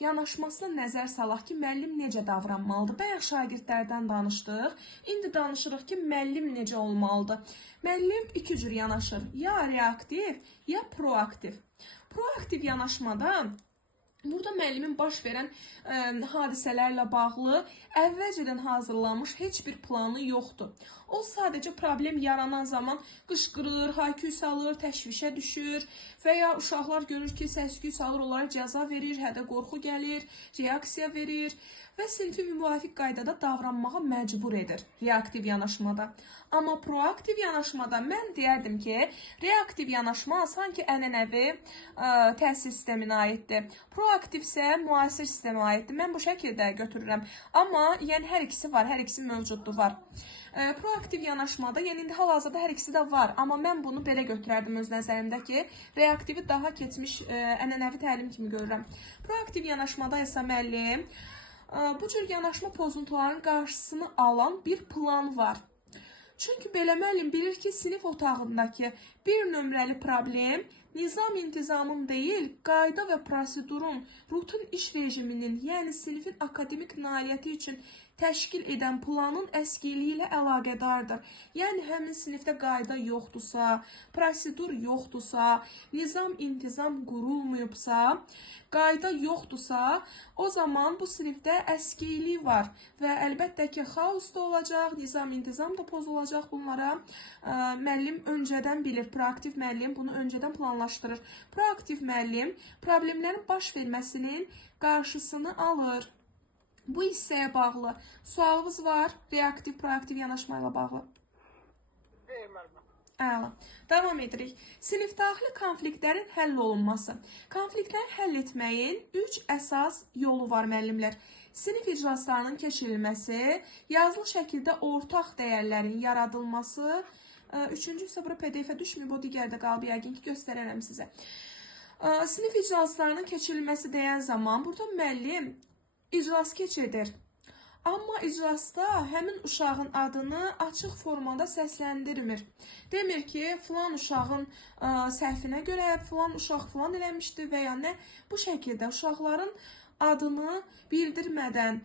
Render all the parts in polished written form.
yanaşmasına nəzər salaq ki, müəllim necə davranmalıdır? Bayaq şagirdlərdən danışdıq. İndi danışırıq ki, müəllim necə olmalıdır? Müəllim iki cür yanaşır. Ya reaktiv, ya proaktiv. Proaktiv yanaşmada burada müəllimin baş verən hadisələrlə bağlı əvvəlcədən hazırlanmış heç bir planı yoxdur. O sadəcə problem yaranan zaman qışqırır, hayküy salır, təşvişə düşür və ya uşaqlar görür ki, səsküy salır, onlara cəza verir, hədə qorxu gəlir, reaksiya verir və sinfi müvafiq qaydada davranmağa məcbur edir reaktiv yanaşmada. Amma proaktiv yanaşmada mən deyərdim ki, reaktiv yanaşma sanki ənənəvi təhsil sisteminə aiddir. Proaktiv isə müasir sistemə aiddir. Mən bu şəkildə götürürəm. Amma yəni hər ikisi var, hər ikisi mövcuddur var. Proaktiv yanaşmada, yəni indi hal-hazırda hər ikisi də var, amma mən bunu belə götürərdim öz nəzərimdə ki, reaktivi daha keçmiş ənənəvi təlim kimi görürəm. Proaktiv yanaşmada isə müəllim bu cür yanaşma pozuntularının qarşısını alan bir plan var. Çünki belə müəllim bilir ki, sinif otağındakı bir nömrəli problem nizam-intizamın deyil, qayda və prosedurun, rutin iş rejiminin, yəni sinifin akademik nailiyyəti üçün təşkil edən planın əskiliyi ilə əlaqədardır. Yəni həmin sinifdə qayda yoxdursa, prosedur yoxdursa, nizam-intizam qurulmayıbsa, qayda yoxdursa, o zaman bu sinifdə əskiliyi var və əlbəttə ki, xaos da olacaq, nizam-intizam da pozulacaq. Bunlara müəllim öncədən bilir, proaktiv müəllim bunu öncədən planlaşdırır. Proaktiv müəllim problemlərin baş verməsinin qarşısını alır. Bu hissəyə bağlı sualınız var, reaktiv, proaktiv yanaşma ilə bağlı. Əla. Davam edirik. Sinifdaxili konfliktlərin həll olunması. Konfliktləri həll etməyin 3 əsas yolu var müəllimlər. Sinif iclaslarının keçirilməsi, yazılı şəkildə ortaq dəyərlərin yaradılması, üçüncü isə bura PDF-ə düşməyib, o digərdə qalıb, yəqin ki, göstərərəm sizə. Sinif iclaslarının keçirilməsi deyən zaman burada müəllim iclas keçirir. Amma iclasda həmin uşağın adını açıq formada səsləndirmir. Demir ki, filan uşağın səhvinə görə filan uşaq filan eləmişdi və ya nə. Bu şəkildə uşaqların adını bildirmədən,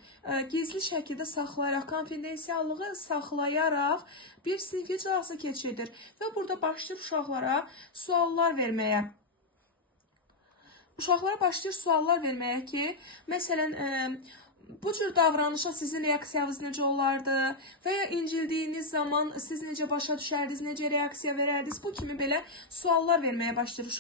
gizli şəkildə saxlayaraq, konfidensiallığı saxlayaraq bir sinif iclası keçirir. Və burada başlayır uşaqlara suallar verməyə. Uşaqlara başlayır suallar verməyə ki, məsələn, bu cür davranışa sizin reaksiyanız necə olardı və ya incildiyiniz zaman siz necə başa düşərdiniz, necə reaksiya verərdiniz, bu kimi belə suallar verməyə başlayır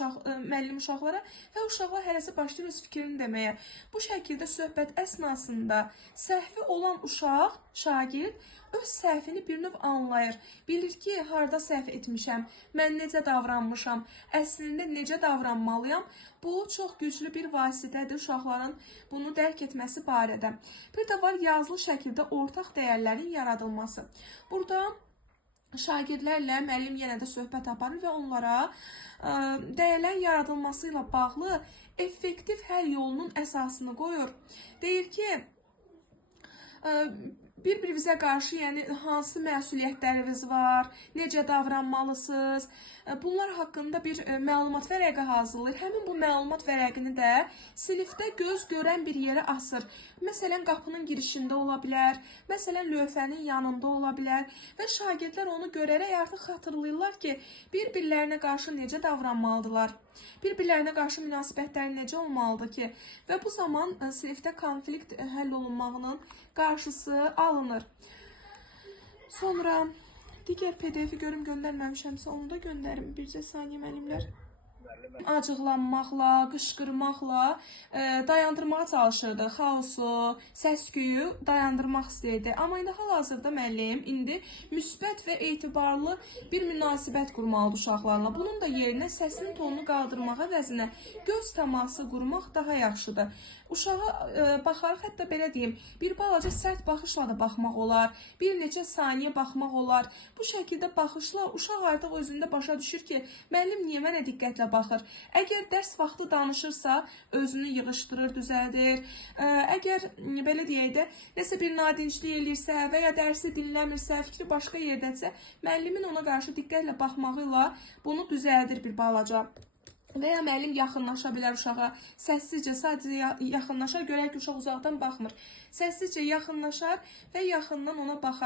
müəllim uşaqlara və uşaqlar hərəsi başlayır öz fikrini deməyə. Bu şəkildə söhbət əsnasında səhvi olan uşaq, şagird öz səhvini bir növ anlayır. Bilir ki, harda səhv etmişəm, mən necə davranmışam, əslində necə davranmalıyam. Bu çox güclü bir vasitədir uşaqların bunu dərk etməsi barədə. Bir də var yazılı şəkildə ortaq dəyərlərin yaradılması. Burada şagirdlərlə müəllim yenə də söhbət aparır və onlara dəyərlərin yaradılması ilə bağlı effektiv həll yolunun əsasını qoyur. Deyir ki, bir-birinizə qarşı, yəni hansı məsuliyyətləriniz var, necə davranmalısınız, bunlar haqqında bir məlumat vərəqi hazırlayır. Həmin bu məlumat vərəqini də sinifdə göz görən bir yerə asır. Məsələn, qapının girişində ola bilər, məsələn, lövhənin yanında ola bilər və şagirdlər onu görərək artıq xatırlayırlar ki, bir-birlərinə qarşı necə davranmalıdırlar, bir-birlərinə qarşı münasibətləri necə olmalıdır ki, və bu zaman sinifdə konflikt həll olunmağının qarşısı alınır. Sonra digər PDF-i görüm göndərməmişəmsə onu da göndərim. Bircə saniyə müəllimlər. Acıqlanmaqla, qışqırmaqla dayandırmağa çalışırdı. Xaosu, səsküyü dayandırmaq istəyirdi. Amma indi hal-hazırda müəllim müsbət və etibarlı bir münasibət qurmalıdır uşaqlarla. Bunun da yerinə səsinin tonunu qaldırmaq əvəzinə göz təması qurmaq daha yaxşıdır. Uşağa baxarıq, hətta belə deyim, bir balaca sərt baxışla da baxmaq olar, bir neçə saniyə baxmaq olar. Bu şəkildə baxışla uşaq artıq özündə başa düşür ki, müəllim niyə mənə diqqətlə baxır. Əgər dərs vaxtı danışırsa, özünü yığışdırır, düzəldir. Əgər belə deyək də, nəsə bir nadinclik eləyirsə və ya dərsi dinləmirsə, fikri başqa yerdədirsə, müəllimin ona qarşı diqqətlə baxmağıyla bunu düzəldir bir balaca. Və ya müəllim yaxınlaşa bilər uşağa. Səssizcə sadəcə yaxınlaşar, görər ki, uşaq uzaqdan baxmır. Səssizcə yaxınlaşar və yaxından ona baxar.